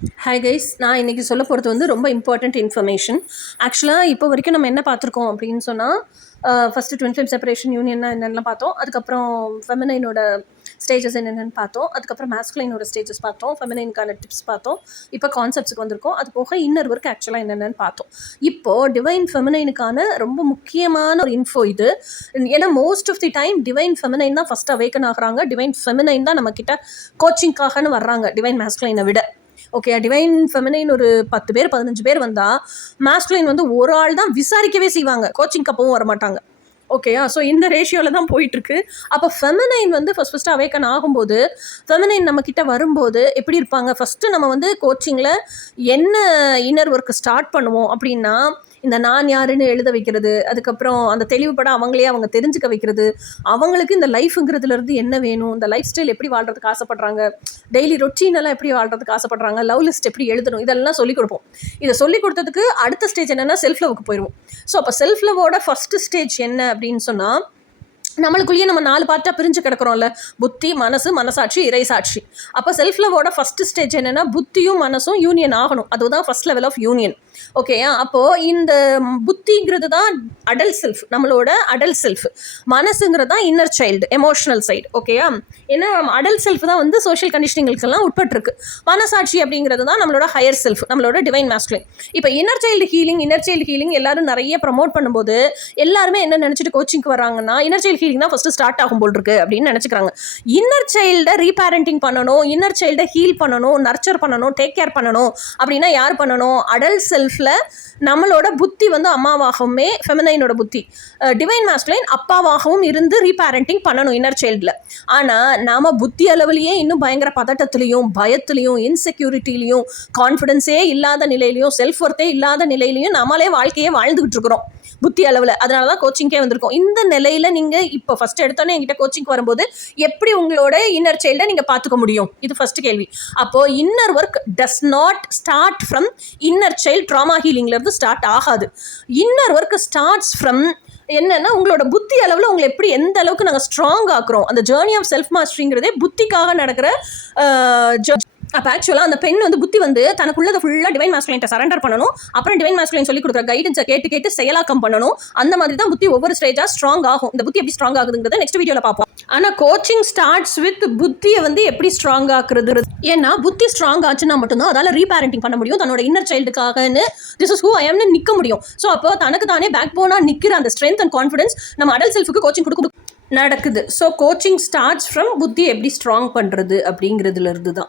Hi guys, நான் இன்றைக்கி சொல்ல போகிறது வந்து ரொம்ப இம்பார்ட்டண்ட் இன்ஃபர்மேஷன். ஆக்சுவலாக இப்போ வரைக்கும் நம்ம என்ன பார்த்துருக்கோம் அப்படின்னு சொன்னால், ஃபஸ்ட்டு ட்வின் ஃப்ளேம் செப்பரேஷன் யூனியன்னா என்னென்னலாம் பார்த்தோம். அதுக்கப்புறம் ஃபெமினைனோட ஸ்டேஜஸ் என்னென்னு பார்த்தோம். அதுக்கப்புறம் மேஸ்குலைனோட ஸ்டேஜஸ் பார்த்தோம். ஃபெமினைனுக்கான டிப்ஸ் பார்த்தோம். இப்போ கான்செப்ட்ஸுக்கு வந்திருக்கோம். அது போக இன்னர் ஒர்க் ஆக்சுவலாக என்னென்னு பார்த்தோம். இப்போது டிவைன் ஃபெமினைனுக்கான ரொம்ப முக்கியமான ஒரு இன்ஃபோ இது. ஏன்னா most of the time divine feminine தான் ஃபஸ்ட் அவேக்கன் ஆகுறாங்க. டிவைன் ஃபெமினைன் தான் நம்மக்கிட்ட கோச்சிங்காகனு வர்றாங்க டிவைன் மேஸ்குலைனை விட. ஓகே, டிவைன் ஃபெமினைன் ஒரு 10 பேர் 15 பேர் வந்தால் மேஸ்குலைன் வந்து ஒரு ஆள் தான் விசாரிக்கவே செய்வாங்க, கோச்சிங் அப்பவும் வரமாட்டாங்க. ஓகேயா? ஸோ இந்த ரேஷியோவில் தான் போயிட்டுருக்கு. அப்போ ஃபெமினைன் வந்து ஃபஸ்ட்டு அவேக்கன் ஆகும்போது ஃபெமினைன் நம்மக்கிட்ட வரும்போது எப்படி இருப்பாங்க? ஃபஸ்ட்டு நம்ம வந்து கோச்சிங்கில் என்ன இன்னர் ஒர்க்கு ஸ்டார்ட் பண்ணுவோம் அப்படின்னா, இந்த நான் யாருன்னு எழுத வைக்கிறது, அதுக்கப்புறம் அந்த தெளிவுபட அவங்களே அவங்க தெரிஞ்சுக்க வைக்கிறது, அவங்களுக்கு இந்த லைஃபுங்கிறதுலேருந்து என்ன வேணும், இந்த லைஃப் ஸ்டைல் எப்படி வாழ்கிறதுக்கு ஆசைப்படுறாங்க, டெய்லி ரொட்டீனெல்லாம் எப்படி வாழ்கிறதுக்கு ஆசைப்படுறாங்க, லவ் லிஸ்ட் எப்படி எழுதணும், இதெல்லாம் சொல்லிக் கொடுப்போம். இதை சொல்லிக் கொடுத்ததுக்கு அடுத்த ஸ்டேஜ் என்னென்னா செல்ஃப் லவ்வுக்கு போயிடுவோம். ஸோ அப்போ செல்ஃப் லவ்வோட ஃபஸ்ட்டு ஸ்டேஜ் என்ன அப்படின்னு சொன்னால், நம்மளுக்குள்ளேயே நம்ம 4 பார்ட்டாக பிரிஞ்சு கிடக்கிறோம்ல, புத்தி, மனசு, மனசாட்சி, இறைசாட்சி. அப்போ செல்ஃப் லவ்வோட ஃபஸ்ட்டு ஸ்டேஜ் என்னென்னா புத்தியும் மனசும் யூனியன் ஆகணும். அதுதான் ஃபஸ்ட் லெவல் ஆஃப் யூனியன். ஓகேயா? அப்போது இந்த புத்திங்கிறது தான் அடல்ட் செல்ஃப், நம்மளோட அடல்ட் செல்ஃப். மனசுங்கிறது தான் இன்னர் சைல்டு, எமோஷனல் சைடு. ஓகேயா? ஏன்னா அடல்ட் செல்ஃப் தான் வந்து சோஷியல் கண்டிஷனிங்களுக்கெல்லாம் உட்பட்டிருக்கு. மனசாட்சி அப்படிங்கிறது தான் நம்மளோட ஹையர் செல்ஃப், நம்மளோட டிவைன் மாஸ்குலைன். இப்போ இன்னர் சைல்டு ஹீலிங் எல்லாரும் நிறைய ப்ரமோட் பண்ணும்போது எல்லாருமே என்ன நினச்சிட்டு கோச்சிங்க்கு வராங்கன்னா, இன்னர் சைல்டு ஹீலிங் தான் ஃபஸ்ட்டு ஸ்டார்ட் ஆகும் போல் இருக்கு அப்படின்னு நினச்சிக்கிறாங்க. இன்னர் சைல்டை ரீபேரண்டிங் பண்ணணும், இன்னர் சைல்டை ஹீல் பண்ணணும், நர்ச்சர் பண்ணணும், டேக் கேர் பண்ணணும் அப்படின்னா யார் பண்ணணும்? அடல்ட் செல்ஃபில் நம்மளோட புத்தி வந்து அம்மாவாகவுமே, ஃபெமினைனோட புத்தி டிவைன் மாஸ்குலைன் அப்பாவாகவும் இருந்து ரீபேரண்டிங் பண்ணணும் இன்னர் சைல்டில். ஆனால் நாம் புத்தி அளவுலேயே இன்னும் பயங்கர பதட்டத்துலேயும், பயத்துலேயும், இன்செக்யூரிட்டிலையும், கான்ஃபிடென்ஸே இல்லாத நிலையிலையும், செல்ஃப் ஒர்த்தே இல்லாத நிலையிலையும் நம்மளே வாழ்க்கையே வாழ்ந்துக்கிட்டு இருக்கிறோம் புத்தி அளவில். அதனால தான் கோச்சிங்கே வந்திருக்கோம். இந்த நிலையில் நீங்கள் இப்போ ஃபஸ்ட்டு எடுத்தோன்னே என்கிட்ட கோச்சிங்க்கு வரும்போது எப்படி உங்களோட இன்னர் சைல்டை நீங்கள் பார்த்துக்க முடியும்? இது ஃபஸ்ட்டு கேள்வி. அப்போது inner work does not start from inner child trauma ஹீலிங்லேருந்து ஸ்டார்ட் ஆகாது. இன்னர் ஒர்க் ஸ்டார்ட்ஸ் ஃப்ரம் என்னன்னா உங்களோட புத்தி அளவில் உங்களை எப்படி எந்த அளவுக்கு நாங்கள் ஸ்ட்ராங் ஆக்குறோம். அந்த ஜேர்னி ஆஃப் செல்ஃப் மாஸ்டரிங்கிறதே புத்திக்காக நடக்கிற அப்போ ஆக்சுவலாக அந்த பெண் வந்து புத்தி வந்து தனக்குள்ளதை ஃபுல்லாக டிவைன் மாஸ்குலைன்ட்ட சரண்டர் பண்ணணும். அப்புறம் டிவைன் மாஸ்குலைன் சொல்லி கொடுக்குற கைடன்ஸை கேட்டு செயலாக்கம் பண்ணணும். அந்த மாதிரி தான் புத்தி ஒவ்வொரு ஸ்டேஜாக ஸ்ட்ராங் ஆகும். இந்த புத்தி எப்படி ஸ்ட்ராங் ஆகுதுங்கிறத நெக்ஸ்ட் வீடியோவில் பார்ப்போம். ஆனால் கோச்சிங் ஸ்டார்ட்ஸ் வித் புத்தியை வந்து எப்படி ஸ்ட்ராங் ஆக்குறது. ஏன்னா புத்தி ஸ்ட்ராங் ஆச்சுன்னா மட்டும்தான் அதால் ரீபேரண்டிங் பண்ண முடியும். தன்னோட இன்னர் சைல்டுக்காகன்னு திஸ் இஸ் ஹூ ஐ ஆம்னு நிற்க முடியும். ஸோ அப்போ தனக்கு தானே பேக் போனாக நிற்கிற அந்த ஸ்ட்ரென்த் அண்ட் கான்ஃபிடன்ஸ் நம்ம அடல்ட் செல்ஃபுக்கு கோச்சிங் கொடுக்க நடக்குது. ஸோ கோச்சிங் ஸ்டார்ட்ஸ் ஃப்ரம் புத்தி எப்படி ஸ்ட்ராங் பண்ணுறது அப்படிங்கிறதுலேருந்து தான்.